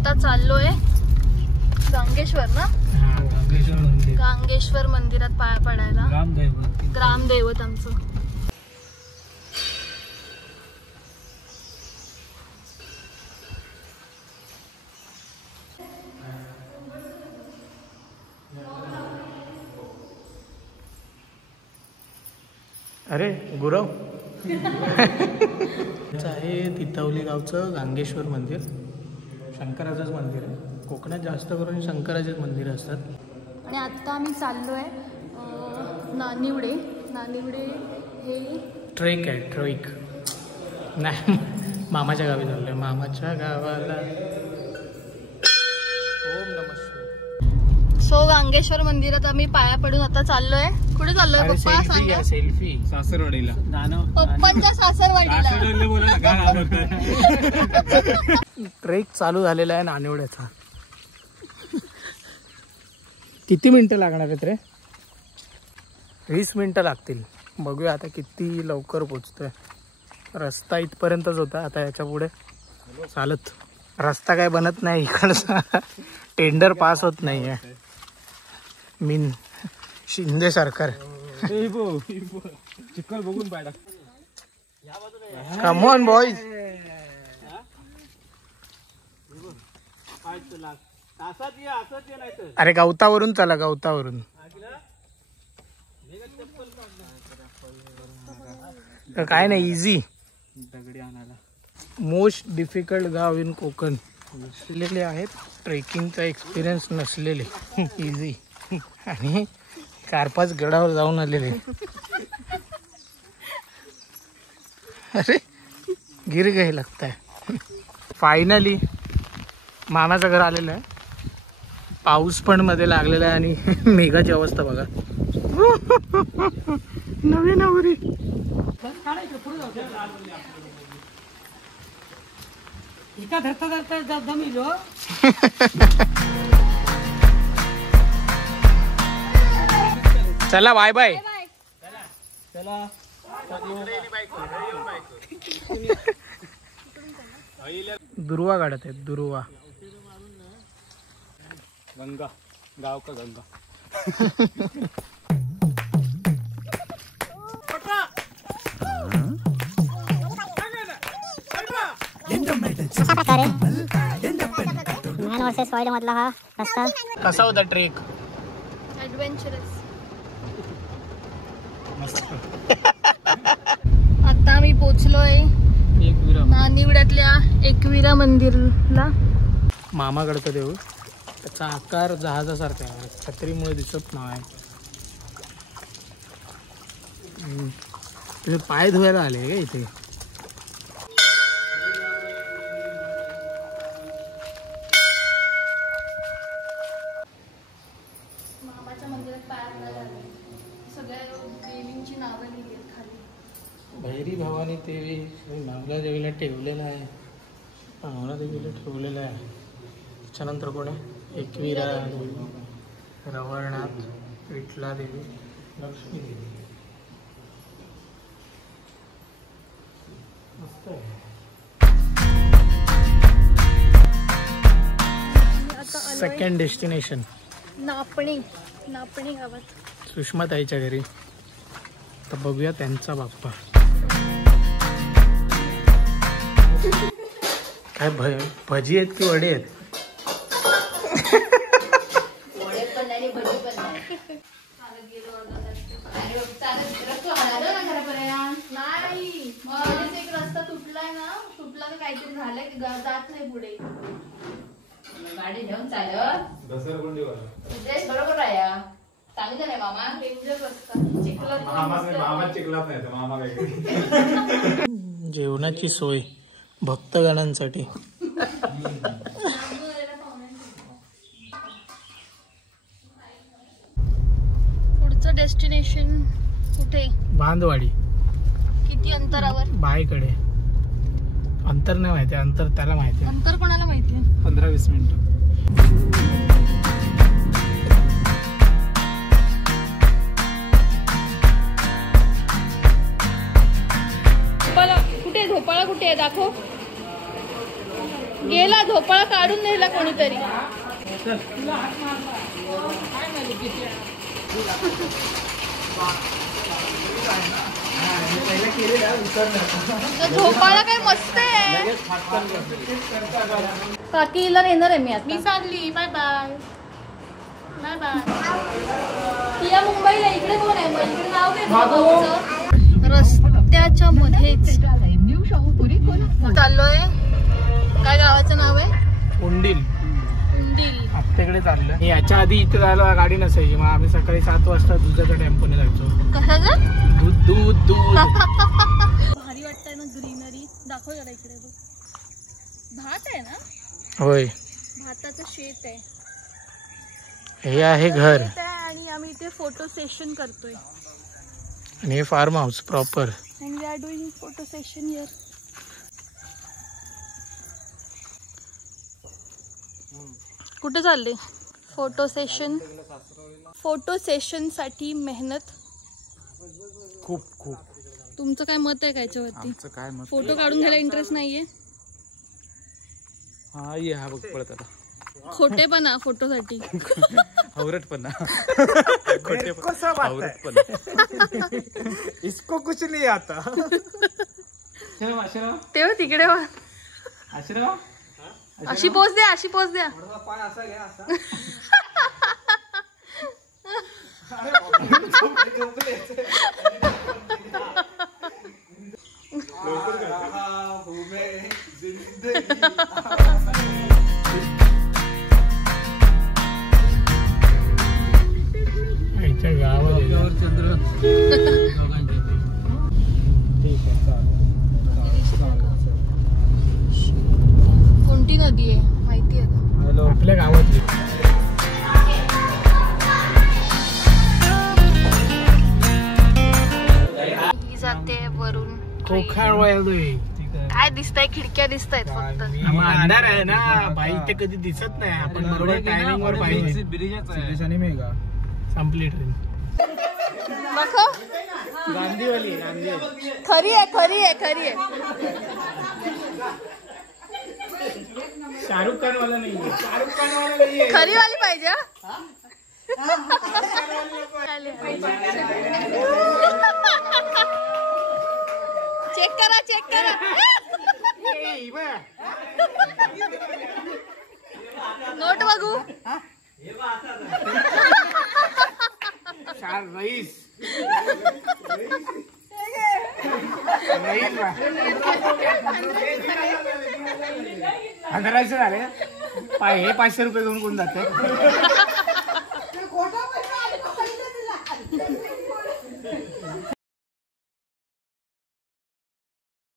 आता चाललोय गांगेश्वर ना, गांगेश्वर मंदिरात पाया पडायला. ग्रामदैवत आमचं. अरे गुरव आहे तितवली गावचं गांगेश्वर मंदिर. शंकराचंच मंदिर आहे. कोकणात जास्त करून शंकराचेच मंदिर असतात. आणि आता आम्ही चाललोय नानिवडे. नानिवडे हे ट्रेक आहे. ट्रेक नाही, मामाच्या गावी चाललोय. मामाच्या गावाला. ओम नमः शिवाय. सो गांगेश्वर मंदिरात आम्ही पाया पडून आता चाललोय. कुठे चाललोय पप्पा सांगा. सेल्फी सासरवाडीला. पप्पांच्या सासरवाडीला. ट्रेक चालू झालेला आहे नानिवड्याचा. किती मिनिटं लागणार आहेत रे? 20 मिनिटं लागतील. बघूया आता किती लवकर पोचतोय. रस्ता इथपर्यंतच होता. आता याच्या पुढे चालत. रस्ता काय बनत नाही इकडचा. टेंडर पास होत नाही आहे. मीन शिंदे सरकार. चिखल बघून पाहिला. Come on boys. अरे गवतावरून चला, गवतावरून. काय नाही, इझी. मोस्ट डिफिकल्ट गाव इन कोकण. नसलेले आहेत ट्रेकिंगचा एक्सपिरियन्स नसलेले. इझी. आणि 4-5 गडावर जाऊन आलेले. अरे गिर गए लगता है. फायनली मामाचं घर आलेलं आहे. पाऊस पण मध्ये लागलेला आहे आणि मेघाची अवस्था बघा. नवी नवरी. चला बाय बाय. दुर्वा काढत आहेत. दुर्वा. गंगा गाव का गंगा. मॅन वर्सेस वाईल्ड मधला हा रस्ता कसा होता ट्रेक? ऍडव्हेंचरस. आता मी पोचलोय नानिवड्यातल्या एकविरा मंदिरला. मामाकडचं देऊळ. त्याचा आकार जहाजासारखा आहे. छत्रीमुळे दिसत नाही. तुम्ही पाय धुवायला आले का इथे? मामाच्या मंदिरात पाया पडायला आले. सगळ्या देवींची नावं लिहिली आहेत खाली. भैरी भवानी देवी मावला देवीला ठेवलेलं आहे. मावला देवीला ठेवलेलं आहे. त्याच्यानंतर कोण आहे? एकविरा देवी, रवळनाथ, विठला देवी, लक्ष्मी देवी. मस्त आहे. Second destination नापणी. नापणी गावात सुषमाताईच्या घरी. तर बघूया त्यांचा बाप्पा. काय भजी आहेत की वडे आहेत? एक रस्ता तुटलाय ना, तुटला का काहीतरी झालंय, जात नाही पुढे. गाडी घेऊन चालत बरोबर आहे. चांगलं नाही मामा. डेंजर रस्ता. जेवणाची सोय भक्तगणांसाठी. पुढचं डेस्टिनेशन कुठे? बांधवाडी. किती अंतरावर? बायकडे. अंतर नाही माहिती. अंतर त्याला माहिती. अंतर कोणाला माहिती? 15-20 मिनिटं. कुठे झोपाळा कुठे आहे दाखव. गेला झोपाळा काढून नेला कोणीतरी. झोपाळा काय मस्त आहे. काकीला नेणार आहे मी आता. मी चालली. Bye bye bye bye. या मुंबईला इकडे कोण आहे मग? इकडे नाव काय? रस्त्याच्या मध्येच चाललोय. काय गावाचं नाव आहे? उंडील. उंडील. आपल्याकडे चाललोय. याच्या आधी इथे जायला गाडी नसायची, मग आम्ही सकाळी 7 वाजता दुधाच्या टेम्पोने जायचो. कशाचं? दूध दूध दूध. भारी वाटतंय ना ग्रीनरी. दाखव जरा इकडे बघ. भात आहे ना? होय, भाताचं शेत आहे. हे आहे घर शेत आहे आणि आम्ही इथे फोटो सेशन करतोय. आणि हे farm house proper. And we are doing photo session here. कुठे चालले? Photo session. फोटो सेशन साठी मेहनत खूप खूप. तुमचं काय मत आहे का याच्यावरती? आमचं काय मत? फोटो काढून घ्यायला इंटरेस्ट नाहीये? हा ये हा बघ पळत आता. खोटेपणा फोटोसाठी. आवरटपणा. खोटेपणा. इसको कुछ नहीं आता. तेव्हा तिकडे अशी पोच द्या. अशी पोच द्या. कोणती नदी आहे माहिती आहे का? आपल्या गावातली. जाते वरून. काय दिसतंय? खिडक्या दिसतायत फक्त. अंधार आहे ना बाई, ते कधी दिसत नाही. आपण बरोबर टायमिंग वर पाहिजे. संपली ट्रेन. गांधीवाली. खरी आहे खरी आहे खरी आहे. शाहरुख खान वाला नाही. शाहरुख खान वाला नाही. खरी वाली पाहिजे. चेक करा चेक करा. नोट बघू. रईस. अंधारायचं झाले. हे 500 रुपये घेऊन कोण जातं?